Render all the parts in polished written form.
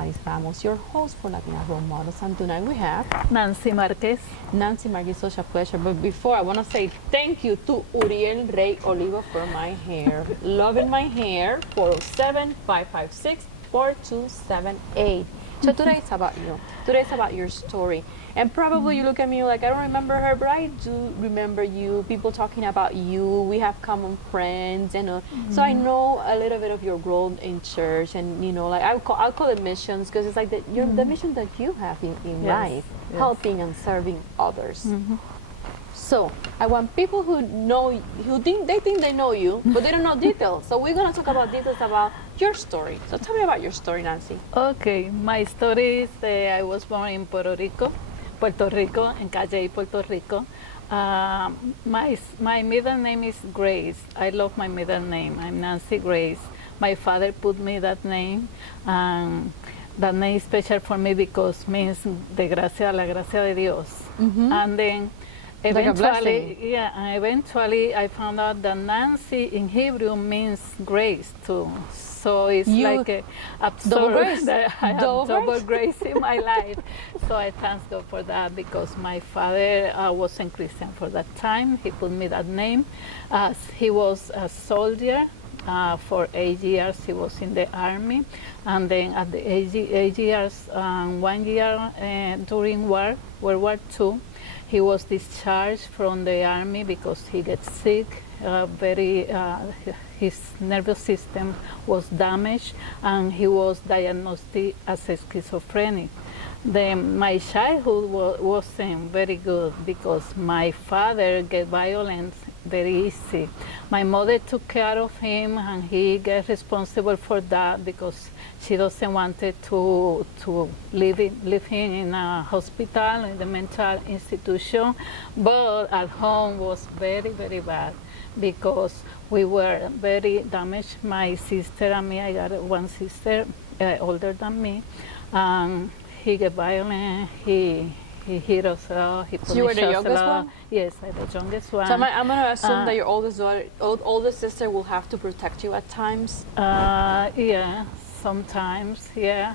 Damaris Ramos, your host for Latina Role Models. And tonight we have Nancy Marquez. Nancy Marquez, such a pleasure. But before, I want to say thank you to Uriel Rey Oliva for my hair. Loving my hair, 407-556-4278. So today it's about you. Today it's about your story. And probably you look at me like, I don't remember her, but I do remember you. People talking about you. We have common friends. And so I know a little bit of your role in church. And, you know, like I'll call it missions because it's like the mission that you have in life, helping and serving others. So I want people who know, they think they know you, but they don't know details. So we're gonna talk about details about your story. So tell me about your story, Nancy. Okay, my story is I was born in Puerto Rico, in Calle, Puerto Rico. My middle name is Grace. I love my middle name. I'm Nancy Grace. My father put me that name. That name is special for me because means de gracia, la gracia de Dios. And then eventually I found out that Nancy in Hebrew means grace too. So it's like a double grace. That I have double grace in my life. So I thank God for that because my father wasn't Christian for that time. He put me that name. He was a soldier. For 8 years he was in the army, and then at the 8 years, 1 year during World War II, he was discharged from the army because he gets sick. His nervous system was damaged, and he was diagnosed as schizophrenic. Then my childhood wasn't very good because my father get violent very easy. My mother took care of him, and he get responsible for that because she doesn't want to leave him in a hospital, in the mental institution. But at home was very, very bad because we were very damaged. My sister and me, I got one sister older than me. He get violent. He hit us a lot. He punished us a lot. You were the youngest one? Yes, I'm the youngest one. So I'm going to assume that your oldest sister will have to protect you at times? Yeah, sometimes, yeah.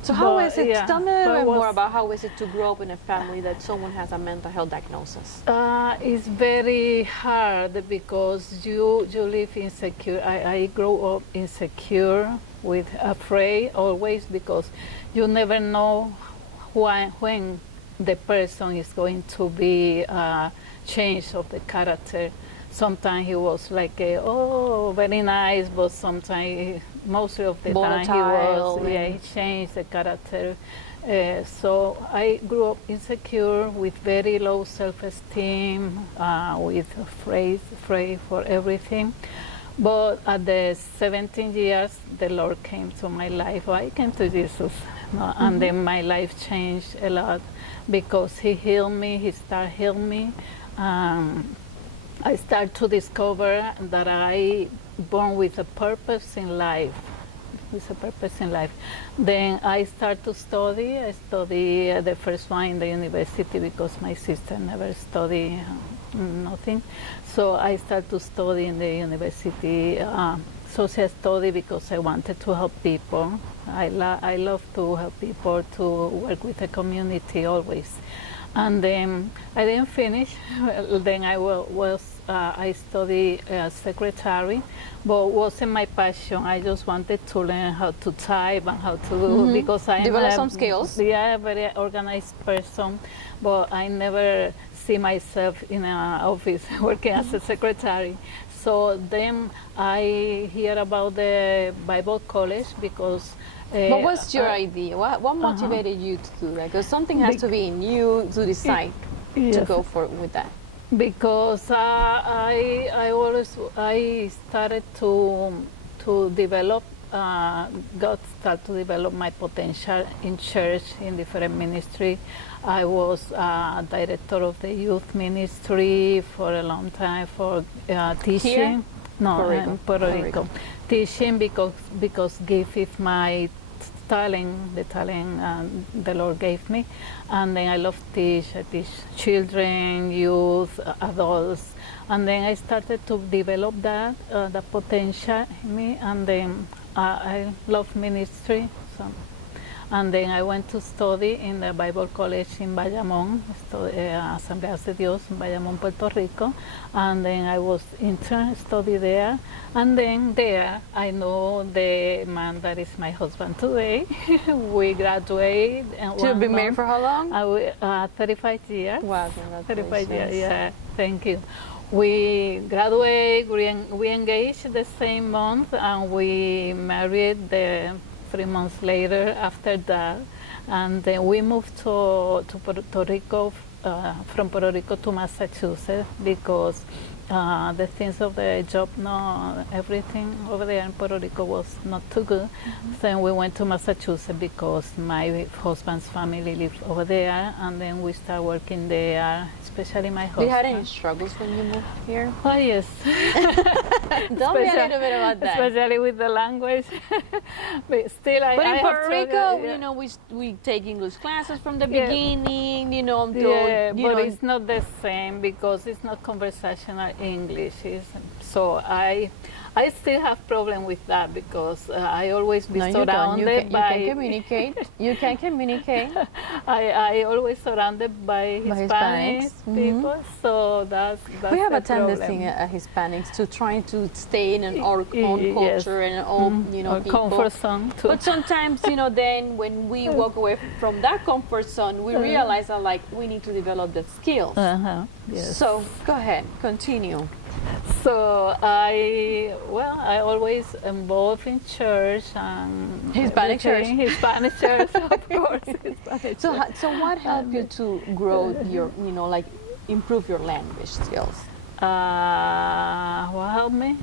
So how is it? Tell me a little bit more about how is it to grow up in a family that someone has a mental health diagnosis? It's very hard because you live insecure. I grew up insecure, afraid always because you never know when the person is going to be changed of the character. Sometimes he was like, very nice, but sometimes, most of the time, he changed the character. So I grew up insecure with very low self-esteem, with afraid for everything. But at the 17 years, the Lord came to my life. I came to Jesus, and then my life changed a lot because He healed me. He started healing me. I started to discover that I born with a purpose in life. Then I started to study. I studied the first one in the university because my sister never studied nothing. So I started to study in the university social study because I wanted to help people. I love to help people, to work with the community always. And then I didn't finish. Then I studied secretary, but wasn't my passion. I just wanted to learn how to type and how to do because I develop some skills. Yeah, a very organized person, but I never see myself in an office working as a secretary. So then I hear about the Bible college because. What was your idea? What motivated you to do that? Because something has to be in you to decide to go with that. Because I started to develop. God started to develop my potential in church, in different ministry. I was director of the youth ministry for a long time for teaching. Here? No, in Puerto Rico. Teaching because gift is my talent, the talent the Lord gave me. And then I love teach. I teach children, youth, adults. And then I started to develop that, the potential in me. And then I love ministry. 2000. And then I went to study in the Bible College in Bayamón, Asambleas de Dios in Bayamón, Puerto Rico. And then I was intern, study there. And then there I know the man that is my husband today. We graduated. You've been married for how long? 35 years. Wow, congratulations. 35 years, yeah, thank you. We graduated, we engaged the same month, and we married the 3 months later after that. And then we moved to Puerto Rico, from Puerto Rico to Massachusetts, because the things of the job, no, everything over there in Puerto Rico was not too good. Then we went to Massachusetts because my husband's family lived over there, and then we started working there, especially my husband. Did you have any struggles when you moved here? Oh, yes. Tell me a little bit about that. Especially with the language. But still, But in I Puerto have Rico, yeah. you know, we take English classes from the Yeah. beginning, you know, until, Yeah, you but know, it's not the same because it's not conversational English. So I still have problem with that because I always be no, you don't. surrounded You by. can communicate. You can communicate. I always surrounded by By Hispanic Hispanics. people, so that's We have the a tendency, problem. Hispanics, to trying to stay in our own Yes. culture and own, you know, Or people. comfort zone too. But sometimes, you know, then when we walk away from that comfort zone, we realize that, like, we need to develop the skills. Yes. So go ahead, continue. So I always involved in church and Hispanic church. Hispanic church, of course. Hispanic So, church. so what helped you to grow your, you know, like, improve your language skills? What helped me?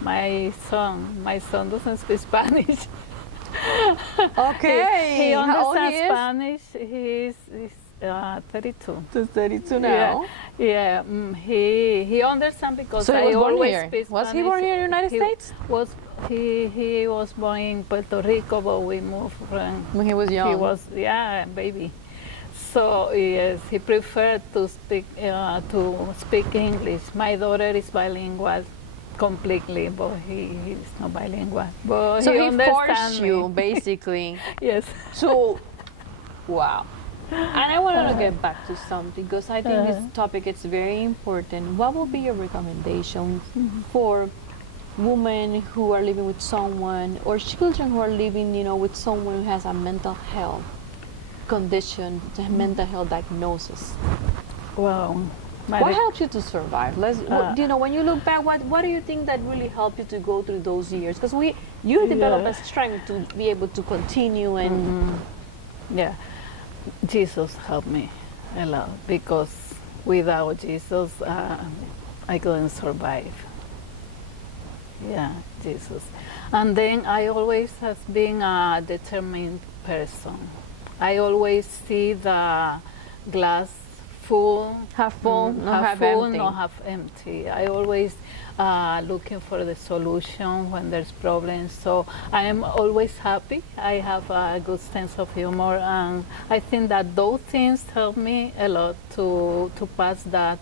My son doesn't speak Spanish. Okay. He How old understands he is? Spanish. He's 32. He's 32 now. Yeah. He understands because So he I was born always here. speak Was he Spanish. born here in the United States? He was born in Puerto Rico, but we moved from When he was young. He was a baby. So yes, he preferred to speak English. My daughter is bilingual completely, but he's not bilingual. But So he understands forced me. you, basically, Yes. to, wow. And I want to get back to something, because I think this topic is very important. What would be your recommendation for women who are living with someone, or children who are living, you know, with someone who has a mental health condition, a mental health diagnosis? Well, What helps you to survive? You know, when you look back, what do you think that really helped you to go through those years? Because you develop a strength to be able to continue and. Yeah, Jesus helped me a lot, because without Jesus, I couldn't survive. Yeah, Jesus. And then I always have been a determined person. I always see the glass full, Half full, not half full, empty. not half empty. I always looking for the solution when there's problems. So I am always happy. I have a good sense of humor, and I think that those things help me a lot to pass that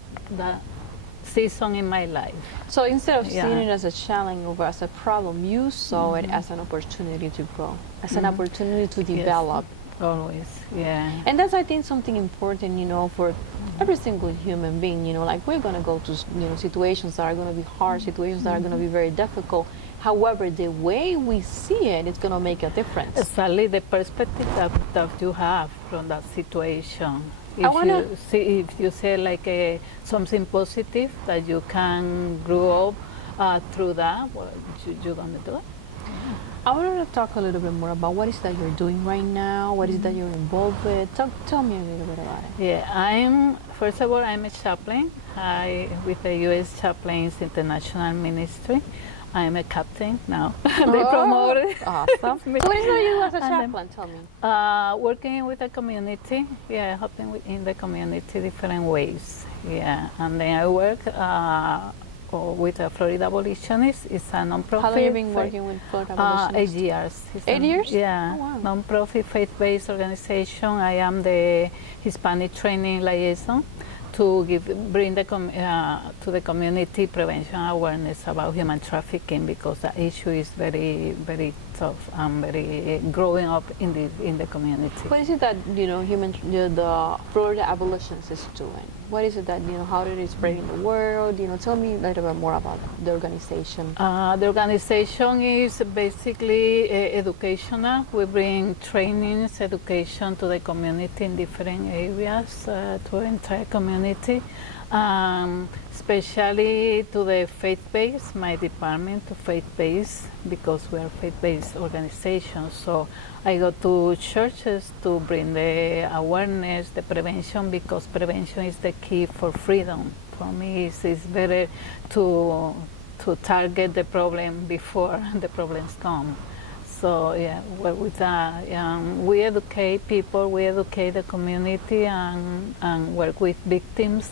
season in my life. So instead of Yeah. seeing it as a challenge or as a problem, you saw it as an opportunity to grow, as an opportunity to develop. Always, yeah. And that's, I think, something important, you know, for every single human being. You know, like, we're going to go to, you know, situations that are going to be hard, situations that are going to be very difficult. However, the way we see it is going to make a difference. Exactly, the perspective that you have from that situation. wanna- If you say like something positive that you can grow up through that, well, you're gonna do it. I wanted to talk a little bit more about what is that you're doing right now, what is that you're involved with. Tell me a little bit about it. Yeah, first of all, I'm a chaplain. With the U.S. Chaplains International Ministry. I'm a captain now. They promoted. Awesome. So what is that you as a And then- chaplain? Tell me. Working with the community, helping in the community different ways. Yeah, and then I work with a Florida Abolitionists. It's a non-profit. How long have you been working with Florida Abolitionists? 8 years. It's 8 years? Yeah, Oh, wow. non-profit faith-based organization. I am the Hispanic training liaison to bring to the community prevention awareness about human trafficking, because the issue is very, very tough and very growing up in the community. What is it that the Florida Abolitionists is doing? What is it that how did it spread in the world? Tell me a little bit more about the organization. The organization is basically educational. We bring trainings, education to the community in different areas, to the entire community, especially to the faith-based, my department to faith-based, because we are faith-based organization. So I go to churches to bring the awareness, the prevention, because prevention is the key for freedom. For me, it's better to target the problem before the problems come. So yeah, well, with that, we educate people, we educate the community, and work with victims,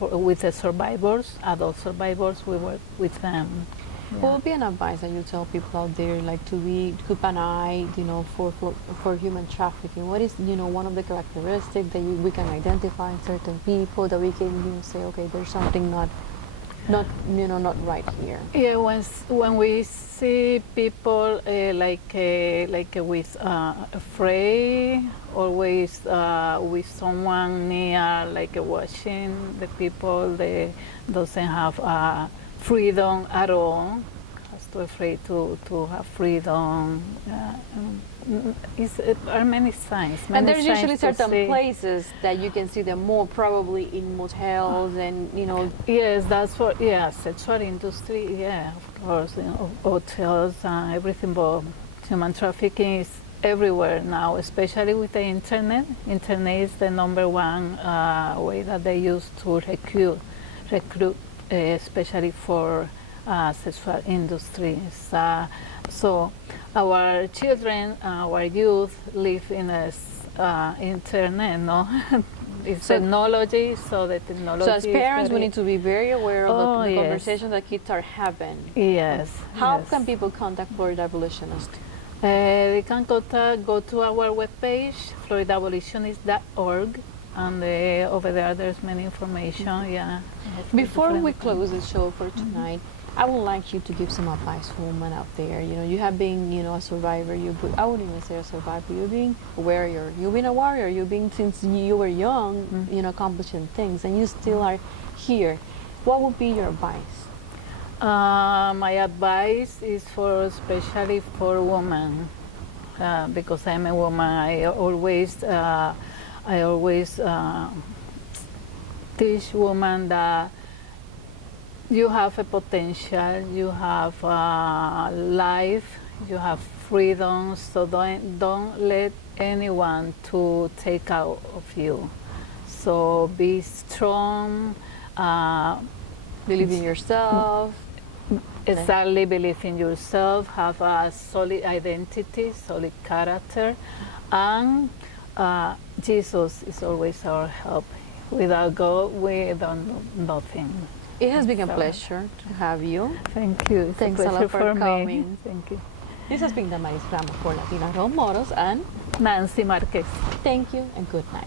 with the survivors, adult survivors. We work with them. Yeah. What would be an advice that you tell people out there, like to keep an eye, for human trafficking? What is one of the characteristics that we can identify in certain people that we can say, okay, there's something not right here. Yeah, when we see people with afraid, always with someone near, like watching the people, they doesn't have freedom at all. Just too afraid to have freedom. Are many signs. And there's usually certain places that you can see them more, probably in motels and Yes, that's for sexual industry. Yeah, of course, hotels and everything. But human trafficking is everywhere now, especially with the internet. Internet is the number one way that they use to recruit, especially for sexual industries. So our children, our youth live in internet, no? It's technology, so the technology. So as parents, we need to be very aware of the conversations that kids are having. Yes. How can people contact Florida Abolitionists? They can go to our webpage, floridaabolitionist.org, and over there's many information. Yeah. Before we close the show for tonight, I would like you to give some advice for women out there. You have been, a survivor. I wouldn't even say a survivor. You've been a warrior. You've been a warrior. You've been since you were young, accomplishing things, and you still are here. What would be your advice? My advice is especially for women, because I'm a woman. I always teach women that you have a potential, you have life, you have freedom. So don't let anyone to take out of you. So be strong. Believe in yourself. Exactly, believe in yourself, have a solid identity, solid character, and Jesus is always our help. Without God, we don't know nothing. It has been a pleasure to have you. Thank you. It's Thanks a a pleasure lot for me. coming. Thank you. This has been Damaris Ramos for Latina Role Models, and Nancy Marquez. thank you and good night.